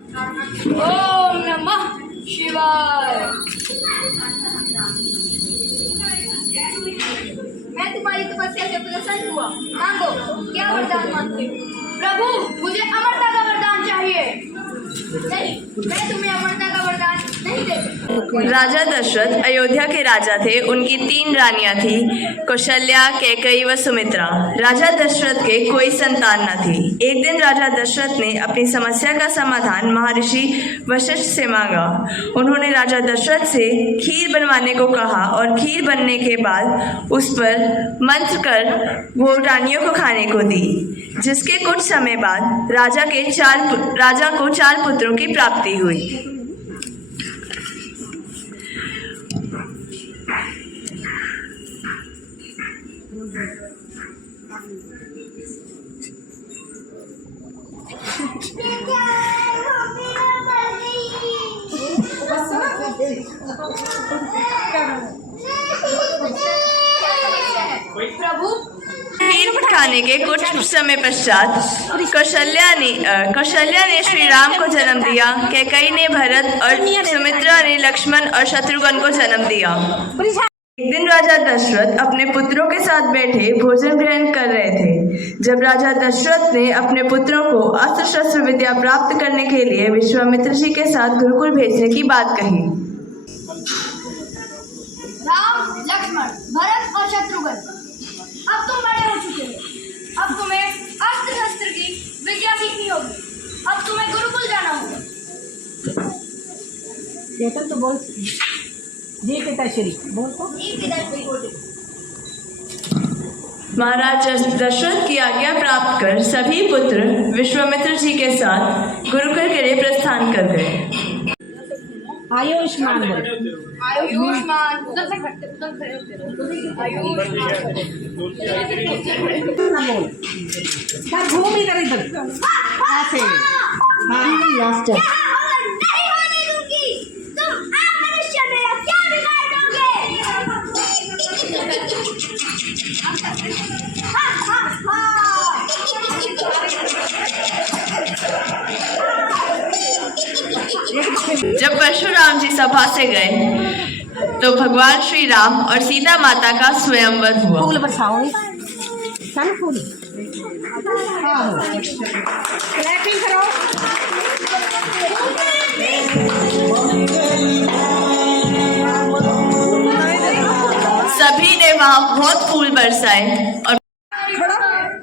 ओम नमः शिवाय। मैं तुम्हारी तपस्या से प्रसन्न हुआ। मांगो, क्या वरदान मांगते हो? प्रभु, मुझे अमरता का वरदान चाहिए। नहीं, मैं तुम्हें अमरता का वरदान नहीं दे सकता। राजा दशरथ अयोध्या के राजा थे। उनकी 3 रानियां थी, कौशल्या, कैकेयी व सुमित्रा। राजा दशरथ के कोई संतान न थी। एक दिन राजा दशरथ ने अपनी समस्या का समाधान महर्षि वशिष्ठ से मांगा। उन्होंने राजा दशरथ से खीर बनवाने को कहा और खीर बनने के बाद उस पर मंत्र कर वो रानियों को खाने को दी, जिसके कुछ समय बाद राजा को 4 पुत्रों की प्राप्ति हुई। प्रभु, खीर खाने के कुछ समय पश्चात कौशल्या ने श्री राम को जन्म दिया, कैकेयी ने भरत और सुमित्रा ने लक्ष्मण और शत्रुघ्न को जन्म दिया। एक दिन राजा दशरथ अपने पुत्रों के साथ बैठे भोजन ग्रहण कर रहे थे, जब राजा दशरथ ने अपने पुत्रों को अस्त्र शस्त्र विद्या प्राप्त करने के लिए विश्वामित्र जी के साथ गुरुकुल भेजने की बात कही। राम, लक्ष्मण, भरत और शत्रुघ्न, अब तुम बड़े हो चुके हो। अब तुम्हें अस्त्र शस्त्र की विद्या सीखनी होगी। अब तुम्हें गुरुकुल जाना होगा। बेटा तो बोल जी पिताश्री बोल तो। महाराज दशरथ की आज्ञा प्राप्त कर सभी पुत्र विश्वामित्र जी के साथ गुरुकुल के लिए प्रस्थान कर गए। आयुष्मान बोल। आयुष्मान बोल सर घूम इधर इधर ऐसे। हाँ लास्ट है। नहीं होने दूंगी। तुम आप मनुष्य मेरा क्या बिगाड़ दोगे? जब परशुराम जी सभा से गए तो भगवान श्री राम और सीता माता का स्वयंवर हुआ। फूल बरसाओ सन फूल। हाँ क्लैपिंग करो। सभी ने वहाँ बहुत फूल बरसाए और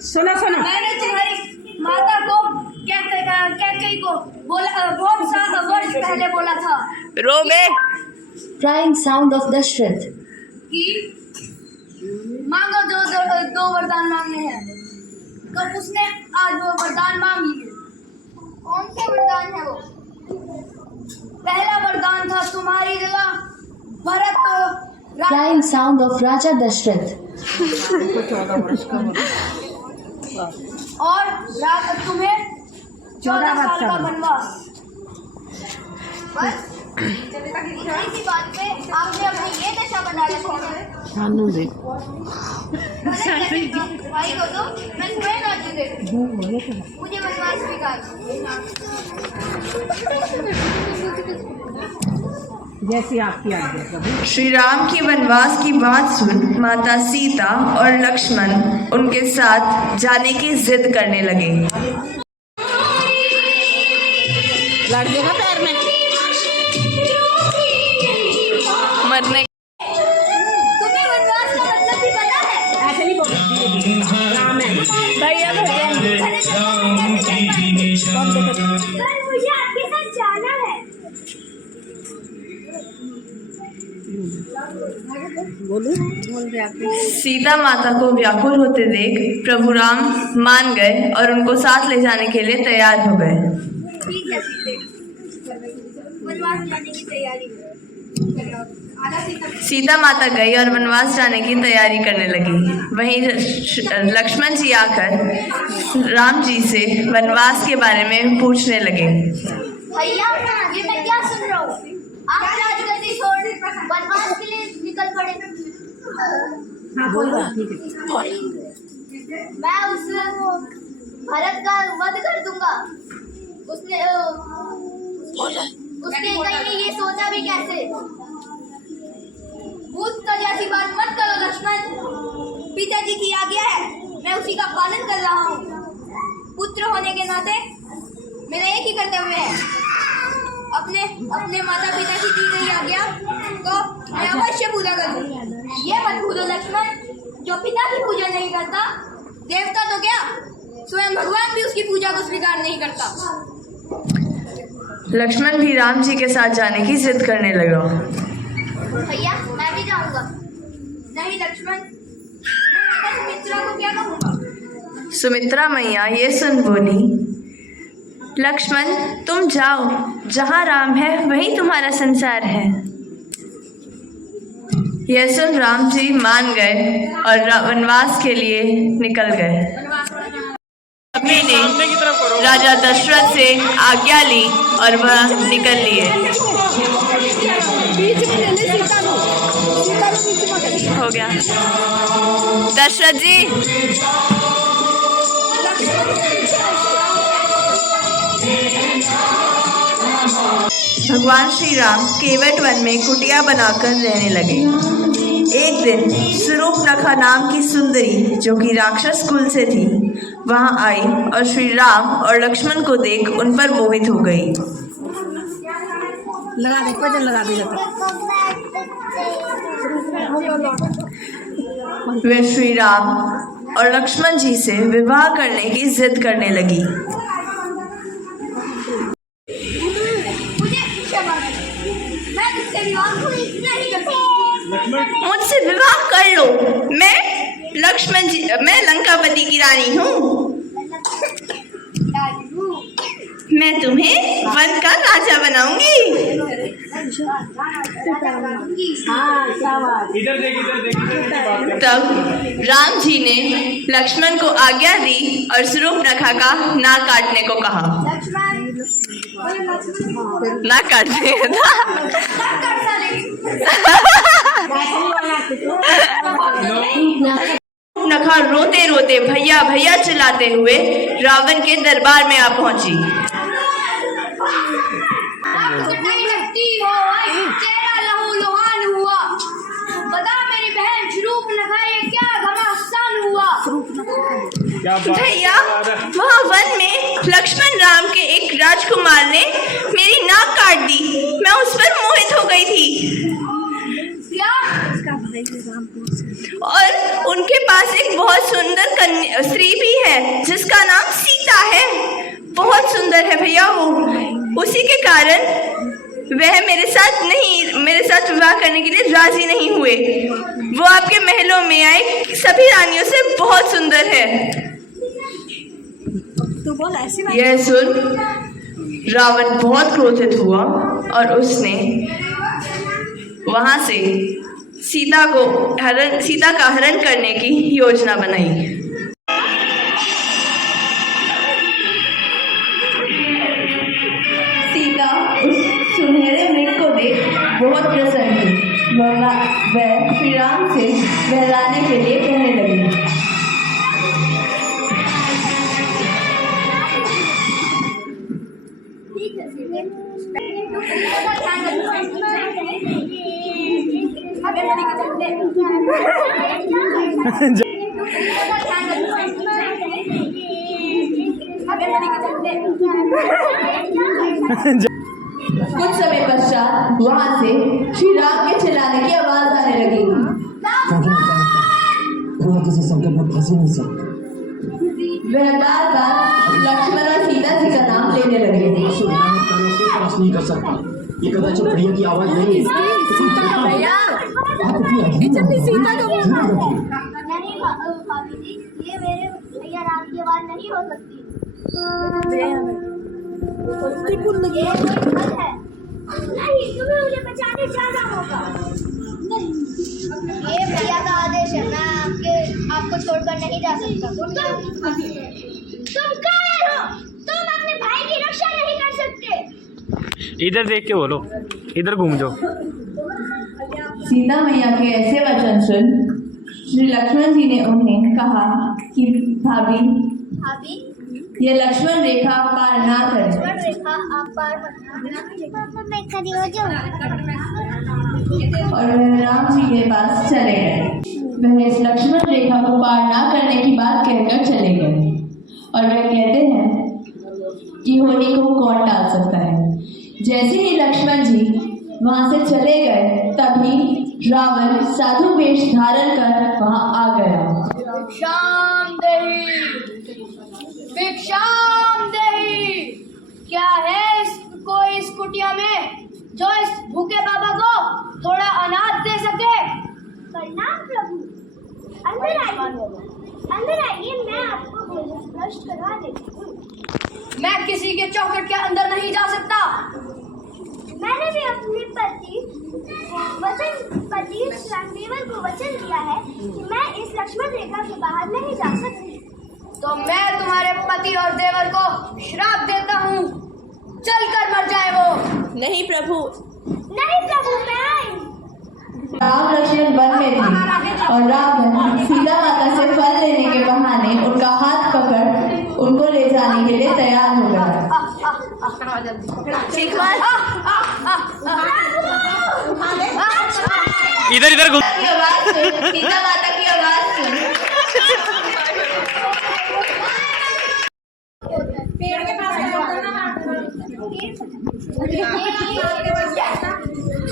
सुनो सुनो। मैंने तुम्हारी माता को कैकेयी को बोला, बहुत साल वर्ष पहले बोला था रो में Crying sound of Dashrath. कि मांगो दो वरदान मांगने हैं। तो उसने आज वो वरदान मांग लिए। कौन से वरदान है वो? पहला वरदान था तुम्हारी जगह भरत को Crying sound of Raja Dashrath. और तुम्हें 14 साल का वनवास। बस इसी बात पे आपने अपनी ये दशा बना रखी है। सानू दे भाई को तो मैं तुम्हें ना दूंगी। मुझे वनवास स्वीकार। जैसी आपकी आज्ञा प्रभु। श्री राम की वनवास की बात सुन माता सीता और लक्ष्मण उनके साथ जाने की जिद करने लगे। लड़ जाएगा पैर में मरने तुम्हें वनवास का मतलब भी पता है? ऐसे नहीं बोल राम है भैया पर मुझे आपके साथ जाना है। बोलो बोल रहे आप। सीता माता को व्याकुल होते देख प्रभु राम मान गए और उनको साथ ले जाने के लिए तैयार हो गए। ठीक है सीते, वनवास जाने की तैयारी सीता माता गई और वनवास जाने की तैयारी करने लगी। वहीं लक्ष्मण जी आकर राम जी से वनवास के बारे में पूछने लगे। भैया, ये मैं क्या सुन रहा हूँ? आप राजगद्दी छोड़ वनवास के लिए निकल पड़े। हाँ बोल रहा ठीक है। मैं उस भरत का वध कर दूंगा। उसने भी कैसे? भूत जैसी बात मत करो लक्ष्मण। पिताजी की आज्ञा है, मैं उसी का पालन कर रहा हूँ। पुत्र होने के नाते मेरा एक ही कर्तव्य है, अपने माता पिता की दी गई आज्ञा को मैं अवश्य पूरा करूँ। ये मत भूलो लक्ष्मण, जो पिता की पूजा नहीं करता, देवता तो क्या, स्वयं भगवान भी उसकी पूजा को स्वीकार नहीं करता। लक्ष्मण भी राम जी के साथ जाने की जिद करने लगा। भैया मैं भी जाऊंगा। नहीं लक्ष्मण, मैं माता सुमित्रा को क्या कहूँगा? सुमित्रा मैया ये सुन बोली, लक्ष्मण तुम जाओ, जहाँ राम है वहीं तुम्हारा संसार है। यह सुन राम जी मान गए और वनवास के लिए निकल गए। कवि ने राजा दशरथ से आज्ञा ली और वह निकल लिए। हो गया दशरथ जी। भगवान श्री राम केवट वन में कुटिया बनाकर रहने लगे। एक दिन सुरूपनखा नाम की सुंदरी, जो कि राक्षस कुल से थी, वहां आई और श्री राम और लक्ष्मण को देख उन पर मोहित हो गई। वे श्री राम और लक्ष्मण जी से विवाह करने की जिद करने लगी। मुझसे विवाह कर लो, मैं लंकापति की रानी हूँ। मैं तुम्हें वन का राजा बनाऊंगी। तब राम जी ने लक्ष्मण को आज्ञा दी और सुरूपनखा का नाक काटने को कहा। नाक काटने नखा रोते रोते भैया भैया चिल्लाते हुए रावण के दरबार में आ पहुंची। चेहरा लहूलुहान हुआ। बता मेरी बहन शूर्पणखा, ये क्या घमासान हुआ? भैया वहाँ वन में लक्ष्मण राम के एक राजकुमार ने मेरी नाक काट दी। मैं उस पर मोहित हो गई थी और उनके पास एक बहुत सुंदर स्त्री भी है जिसका नाम सीता है। बहुत सुंदर है भैया वो। उसी के कारण वह मेरे साथ विवाह करने के लिए राजी नहीं हुए। वो आपके महलों में आए, सभी रानियों से बहुत सुंदर है। यह सुन रावण बहुत क्रोधित हुआ और उसने वहां से सीता का हरण करने की योजना बनाई। सीता उस सुनहरे मृग को देख बहुत प्रसन्न थी। वह श्री राम से बहलाने के लिए कहने लगी। कुछ समय पश्चात वहां से श्री राम के चिल्लाने की आवाज आने लगी। किसी संकट में फंसी नहीं सकती। वह बार बार लक्ष्मण और सीता जी का नाम लेने लगे। नहीं कर सकता, ये कदाचित प्रिया की आवाज नहीं है। नहीं भाभी जी, ये मेरे भैया राम की आवाज नहीं हो सकती। ये कोई भूल है। नहीं, तुम्हें मुझे बचाने जाना होगा। नहीं, ये भैया का आदेश है, मैं आपको छोड़कर नहीं जा सकता। तुम कायर हो, तुम अपने भाई की रक्षा नहीं कर सकते। इधर देख के बोलो, इधर घूम जाओ। सीता मैया के ऐसे वचन सुन श्री लक्ष्मण जी ने उन्हें कहा कि भाभी ये लक्ष्मण रेखा पार ना करें। रेखा आप पार मैं खड़ी हो जाऊं। और वह राम जी के पास चले गए। वह इस लक्ष्मण रेखा को पार ना करने की बात कहकर चले गए और वह कहते हैं कि होली को कौन टाल सकता है। जैसे ही लक्ष्मण जी वहां से चले गए तभी रावण साधु वेश धारण कर वहां आ गया। शाम देही क्या है कोई इस कुटिया में जो इस भूखे बाबा को थोड़ा अनाज दे सके। प्रणाम प्रभु, अंदर आइए, मैं आपको भोजन नष्ट करवा देती हूँ। मैं किसी के चौखट के अंदर नहीं जा सकता। मैंने भी अपने पति रणदेवर को वचन दिया है कि मैं इस लक्ष्मण रेखा के बाहर नहीं जा सकती। तो मैं तुम्हारे पति और देवर को श्राप देता हूँ, चल कर मर जाए वो। नहीं प्रभु, मैं आई। राम लक्ष्मण वन में थे और रावण सीता माता से फल लेने के बहाने उनका हाथ पकड़ उनको ले जाने के लिए तैयार हो गया। इधर इधर घूम। सीता माता की आवाज सुन।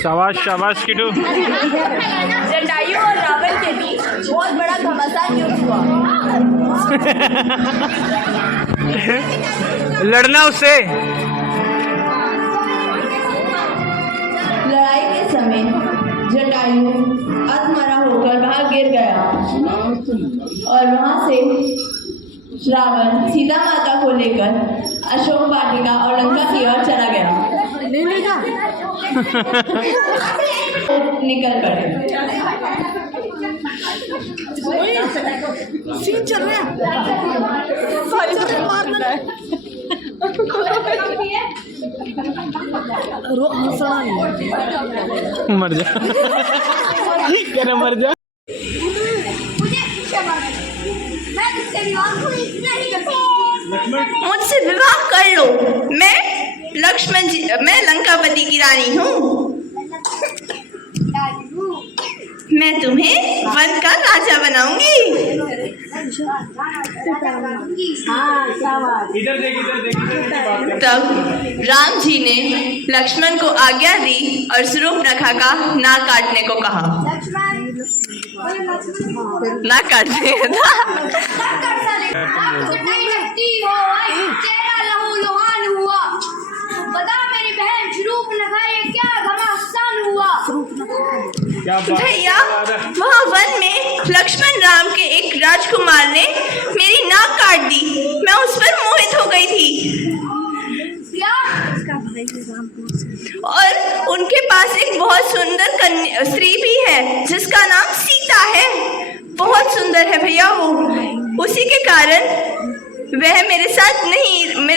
शाबाश शाबाश किटू। जटायु और रावण के बीच बहुत बड़ा घमासान युद्ध हुआ। लड़ना उससे। लड़ाई के समय जटायु अधमरा होकर वहां गिर गया और वहां से रावण सीता माता को लेकर अशोक वाटिका और लंका की ओर चला गया। निकल पड़े। सीन चल रहा है। मर जा। क्या मर जा। मुझसे विवाह कर लो। मैं लंकापति की रानी हूँ। मैं तुम्हें वन का राजा बनाऊंगी। तब राम जी ने लक्ष्मण को आज्ञा दी और शूर्पणखा का नाक काटने को कहा। नाक काटने था। बता मेरी बहन शूर्पणखा ये क्या घमासान हुआ। भैया वहाँ वन में लक्ष्मण राम के एक राजकुमार ने मेरी नाक काट दी। मैं उस पर मोहित हो गई थी। क्या? और उनके पास एक बहुत सुंदर स्त्री भी है जिसका नाम सीता है। बहुत सुंदर है भैया वो। उसी के कारण वह मेरे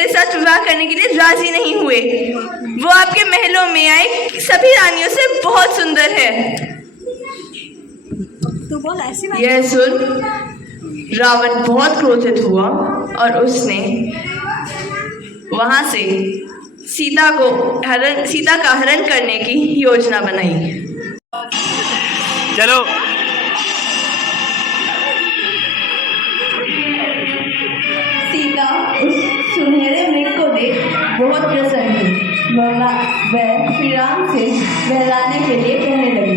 साथ विवाह करने के लिए राजी नहीं हुए। वो आपके महलों में आए सभी रानियों से बहुत सुंदर है। यह सुन रावण बहुत क्रोधित हुआ और उसने वहां से सीता का हरण करने की योजना बनाई। चलो। सीता उस सुनहरे मृग को देख बहुत प्रसन्न हुई। वह श्री राम से बहलाने के लिए कहने लगी।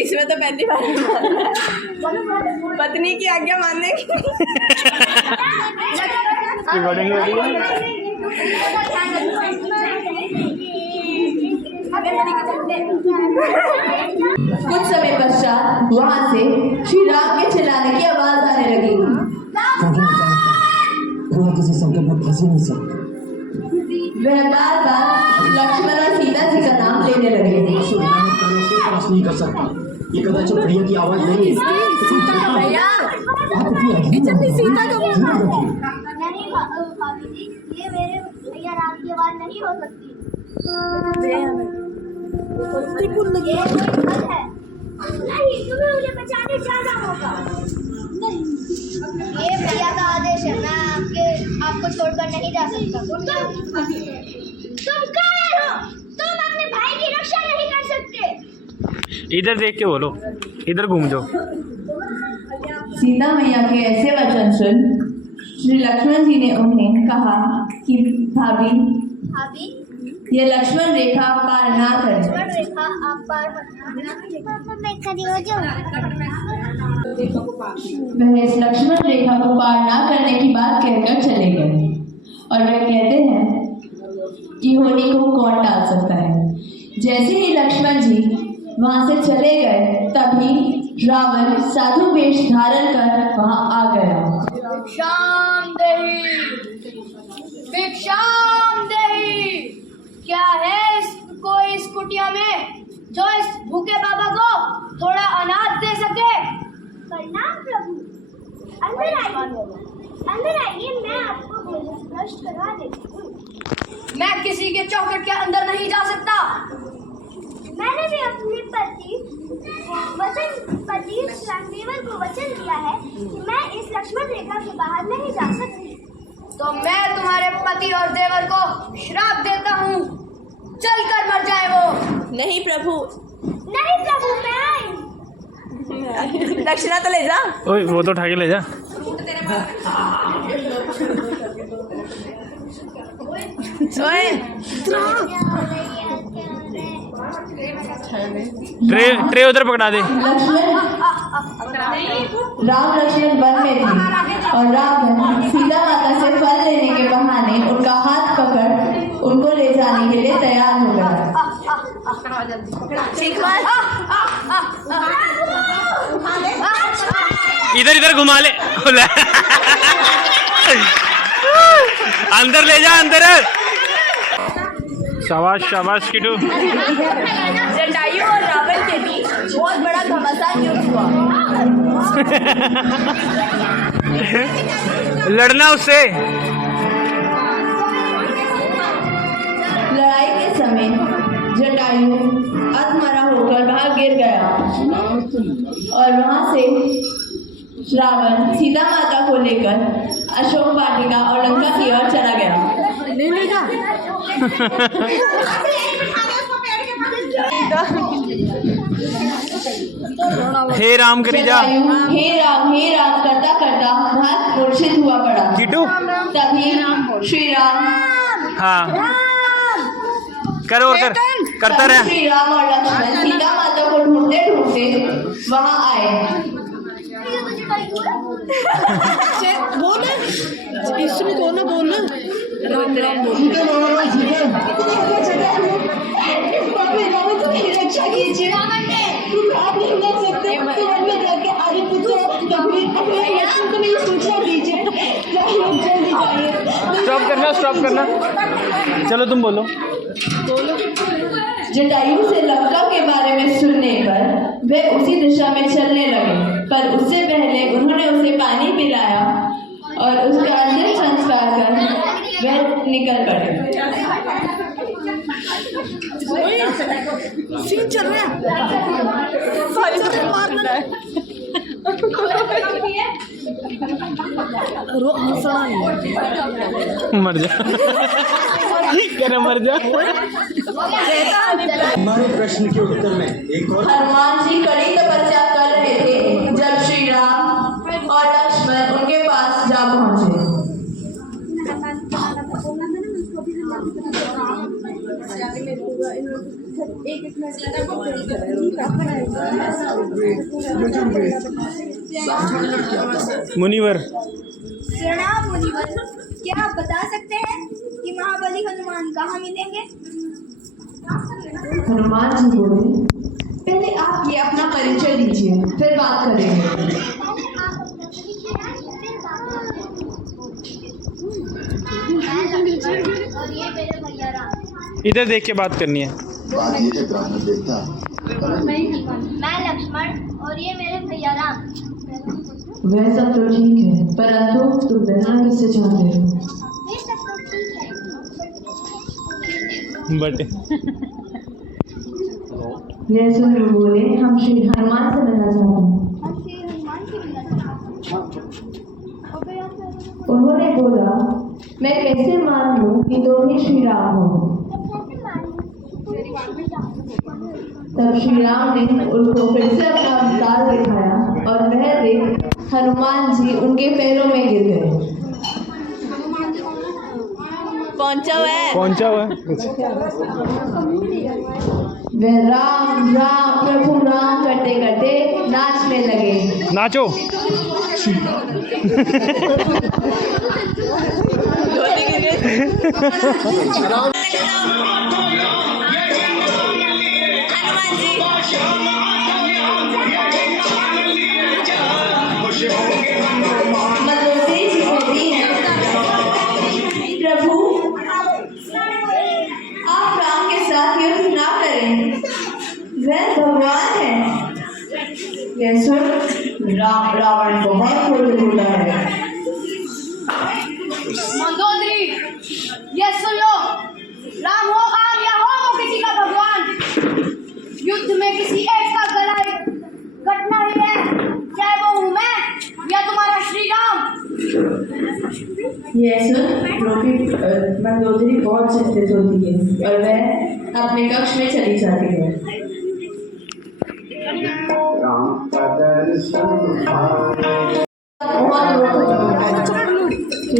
इसमें तो पहली बार पत्नी की आज्ञा मानने की। कुछ समय पश्चात वहां से श्री राम के चिल्लाने की आवाज आने लगी। किसी संकट में फंस नहीं सकता। वह बार बार लक्ष्मण और सीता जी का नाम लेने लगे। नहीं कर सकता। ये कदाचित प्रिया की आवाज नहीं है। सीता को नहीं भाभी जी, ये मेरे भैया राम की आवाज नहीं हो सकती। ये कोई फल है? नहीं, तुम्हें मुझे बचाने जाना होगा। नहीं, ये भैया का आदेश है, मैं आपको छोड़कर नहीं जा सकता। तुम कायर हो, तुम अपने भाई की रक्षा नहीं कर सकते। इधर देख के बोलो, इधर घूम जाओ। सीता मैया के ऐसे वचन सुन श्री लक्ष्मण जी ने उन्हें कहा कि भाभी, भाभी, ये लक्ष्मण रेखा पार ना करें। लक्ष्मण रेखा आप पार मैं खड़ी हो जाऊं। वह इस लक्ष्मण रेखा को पार ना करने की बात कहकर चले गए और वह कहते हैं कि होली को कौन टाल सकता है। जैसे ही लक्ष्मण जी वहां से चले गए तभी रावण साधु वेश धारण कर वहां आ गया। शाम देही, भिक्षाम देही। क्या है कोई इस कुटिया में जो इस भूखे बाबा को थोड़ा अनाज दे सके? प्रणाम प्रभु, अंदर आइए, अंदर आइए, मैं आपको भोजन नष्ट करवा देती हूँ। मैं किसी के चौखट के अंदर नहीं जा सकता। मैंने भी अपने पति देवर को वचन दिया है कि मैं इस लक्ष्मण रेखा के बाहर नहीं जा सकती। तो मैं तुम्हारे पति और देवर को श्राप देता हूँ, चल कर मर जाए वो। नहीं प्रभु, नहीं प्रभु, मैं आई। दक्षिणा तो ले जा। ओए वो तो उठा के ले जा। ओए ट्रे उधर पकड़ा दे। राम लक्ष्मण वन में थे और रावण सीता माता से फल लेने के बहाने उनका हाथ पकड़ उनको ले जाने के लिए तैयार हो गया। इधर इधर घुमा ले। अंदर ले जा, अंदर। शाबाश शाबाश किटू। जटायु और रावण के बीच बहुत बड़ा घमासान युद्ध हुआ। लड़ना उससे। लड़ाई के समय जटायु अधमरा होकर वहां गिर गया और वहां से रावण सीता माता को लेकर अशोक वाटिका और लंका की ओर चला गया। हे राम करी जा। हे राम करता करता वहां मूर्छित हुआ पड़ा। किटू तभी श्री राम, हाँ करो और कर, करता रहे। श्री राम और लक्ष्मण सीता माता को ढूंढते ढूंढते वहां आए। बोल इसमें कौन है? बोल राम राम बोल। रक्षा कीजिए, आप नहीं कर सकते। आगे पूछो नहीं सूचना दीजिए। जल्दी जाइए। स्टॉप करना, स्टॉप करना। चलो तुम बोलो। जटायु से लंका के बारे में सुनने पर वे उसी दिशा में चलने लगे, पर उससे पहले उन्होंने उसे पानी पिलाया और उसका अंतिम संस्कार कर वह निकल पड़े। सीन चल रहा मर जा। कर मर जा। हमारे प्रश्न के उत्तर में एक और हनुमान जी कड़ी तपस्या कर रहे थे जब श्री राम और लक्ष्मण उनके पास जा पहुंचे। मुनिवर, प्रणाम मुनिवर, क्या आप बता सकते हैं कि महाबली हनुमान कहाँ मिलेंगे? हनुमान जी बोले, पहले आप ये अपना परिचय दीजिए, फिर बात करेंगे। और ये मेरे भैया राम। इधर देख के बात करनी है। बात ये है ब्राह्मण देवता, मैं लक्ष्मण और ये मेरे भैया राम। वह सब तो ठीक है, परंतु तुम रहना किससे चाहते हो? ये सब तो ठीक है, बट यह सुन बोले, हम श्री हनुमान से मिलना चाहते हैं। हम श्री हनुमान से मिलना चाहते हैं। और फिर आप उन्होंने बोला, मैं कैसे मान लूं कि तुम ही श्री राम हो। तब श्री राम ने उनको फिर से अपना अवतार दिखाया और वह देख हनुमान जी उनके पैरों में गिर गए। पहुंचा हुआ है। वह राम राम प्रभु राम करते करते नाचने लगे। नाचो। मंदोदरी जी कहती हैं, प्रभु आप राम के साथ युद्ध ना करें, वह भगवान है। यह सुन रावण बहुत क्रोधित होता है। मंदोदरी, ये सुन लो, राम हो आग या हो वो किसी का भगवान, युद्ध में किसी एक का गला कटना ही है, चाहे वो हूँ मैं या तुम्हारा श्री राम। यह सुन मंदोदरी बहुत चिंतित होती है और वह अपने कक्ष में चली जाती है।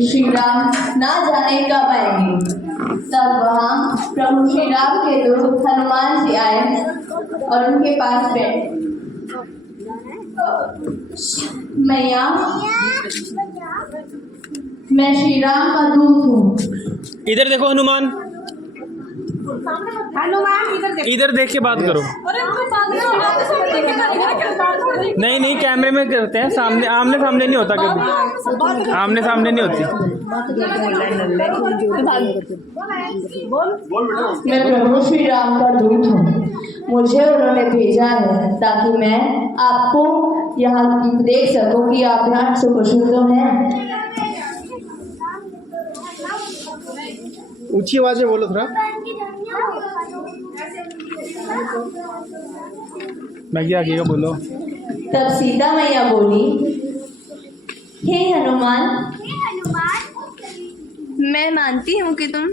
श्री राम ना जाने कब आएंगे। तब वहाँ प्रभु श्री राम के दूत हनुमान जी आए और उनके पास बैठे। मैया, मैं श्री राम का दूत हूँ। इधर देखो हनुमान, इधर देख के बात करो। नहीं कैमरे में करते हैं, सामने आमने सामने नहीं होता, कभी आमने सामने नहीं होती। मैं प्रभु श्री राम का दूत हूँ। मुझे उन्होंने भेजा है ताकि मैं आपको यहाँ देख सकूं कि आप यहाँ सुकुशल तो हैं। ऊंची आवाज में बोलो थोड़ा। मैं आगे का बोलो। तब सीता मैया बोली, हे हनुमान, मैं मानती हूँ कि तुम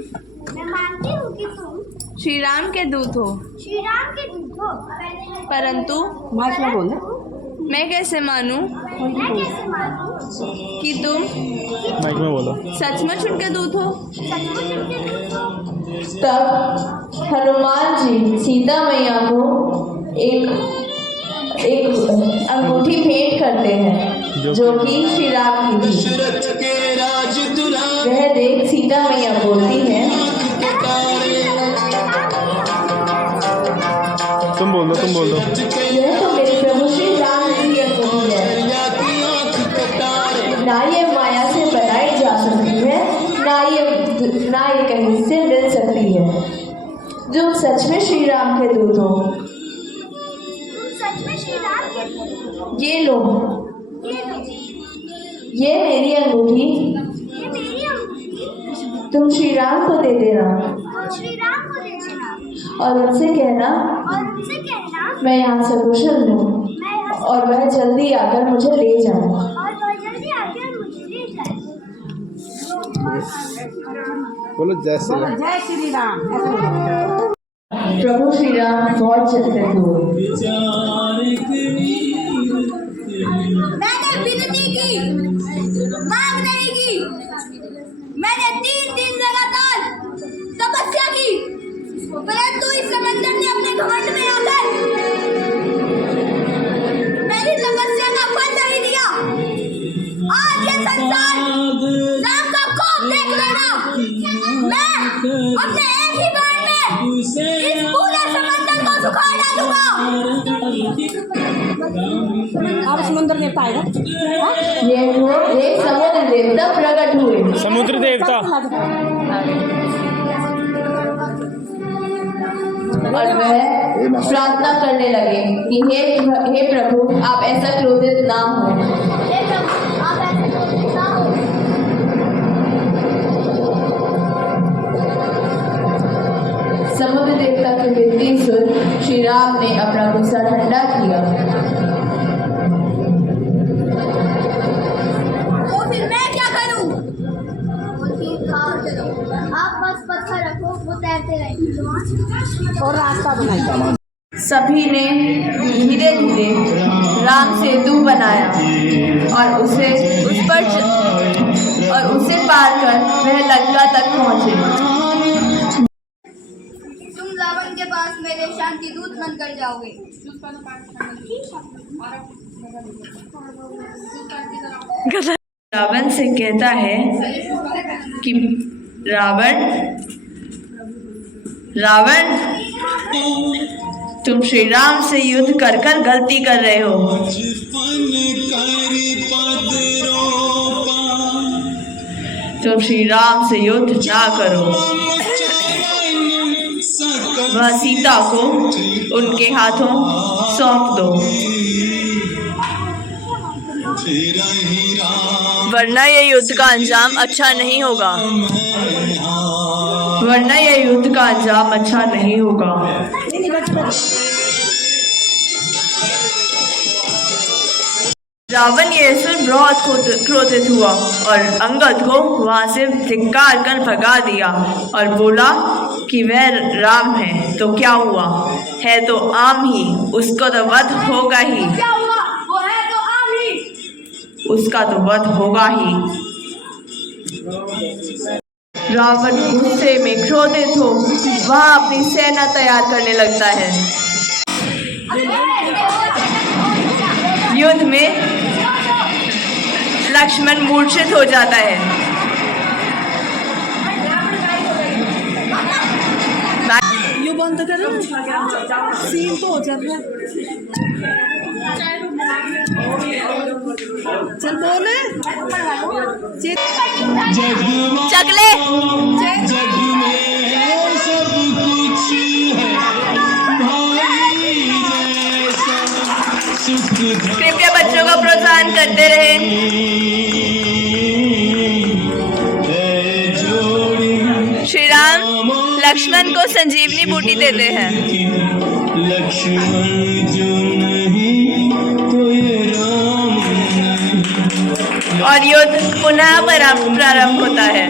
श्री राम के दूत हो, परंतु मैं कैसे मानूं कि तुम माइक में बोलो। सचमुच उनके दूत हो। तब हनुमान जी सीता मैया को एक अंगूठी भेंट करते हैं जो कि श्री राम की थी। वह देख सीता मैया बोलती है, तुम बोल दो। यह तो मेरे प्रभु श्री राम की अंगूठी है। ना ये माया से बनाई जा सकती है, ना ये कहीं से मिल सकती है। जो सच में श्री राम के दूत हो, ये लो, ये मेरी अंगूठी तुम श्री राम को दे देना और उनसे कहना मैं यहाँ से कुशल हूँ और वह जल्दी आकर मुझे ले जाए। बोलो जय श्री राम। प्रभु श्री राम बहुत चिंतित हुए। मैंने विनती की, मांग नहीं की। मैंने 3 दिन लगातार तपस्या की, परंतु इस समंदर ने अपने घमंड में आकर मेरी तपस्या का फल नहीं दिया। आज ये संसार राम का कोप देख लेना। मैं अपने एक ही बार में इस पूरे समंदर को सुखा डालूंगा। अब समुद्र देवता आएगा। ये समुद्र देवता प्रकट हुए। समुद्र देवता और वह प्रार्थना करने लगे कि हे प्रभु आप ऐसा क्रोधित ना हो। समुद्र देवता के हिलती सुन श्री राम ने अपना गुस्सा ठंडा किया। तो फिर मैं क्या करूं? आप बस पत्थर रखो, वो तैरते रहेंगे। और रास्ता बनाइए। सभी ने धीरे धीरे राम सेतु बनाया और उसे पार कर वह लंका तक पहुंचे। तुम रावण के पास मेरे शांति दूत बनकर जाओगे। रावण से कहता है कि रावण तुम श्री राम से युद्ध कर कर गलती कर रहे हो। तुम श्री राम से युद्ध ना करो। वह सीता को उनके हाथों सौंप दो, वरना यह युद्ध का अंजाम अच्छा नहीं होगा। रावण ये सुन बहुत क्रोधित हुआ और अंगद को वहां से धिक्कार कर भगा दिया और बोला कि वह राम है तो क्या हुआ, है तो आम ही, उसको तो वध होगा ही। क्या हुआ? वो है तो आम ही, उसका तो वध होगा ही। रावण गुस्से में क्रोधित हो वह अपनी सेना तैयार करने लगता है। युद्ध में लक्ष्मण मूर्छित हो जाता है। ये बंद करो, सीन तो हो चल रहा है। चल बोले चकले कृपया बच्चों का प्रोत्साहन करते रहे। श्री राम लक्ष्मण को संजीवनी बूटी देते हैं। लक्ष्मण जो नहीं तो ये राम नहीं। और युद्ध पुनः प्रारंभ होता है।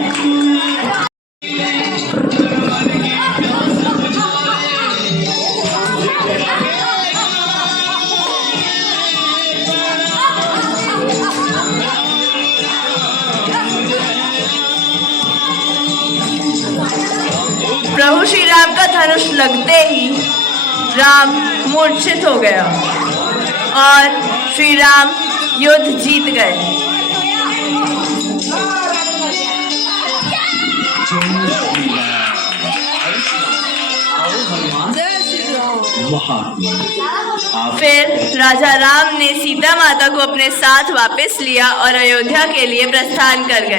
प्रभु श्री राम का धनुष लगते ही राम मूर्छित हो गया और श्री राम युद्ध जीत गए। फिर राजा राम ने सीता माता को अपने साथ वापस लिया और अयोध्या के लिए प्रस्थान कर गए।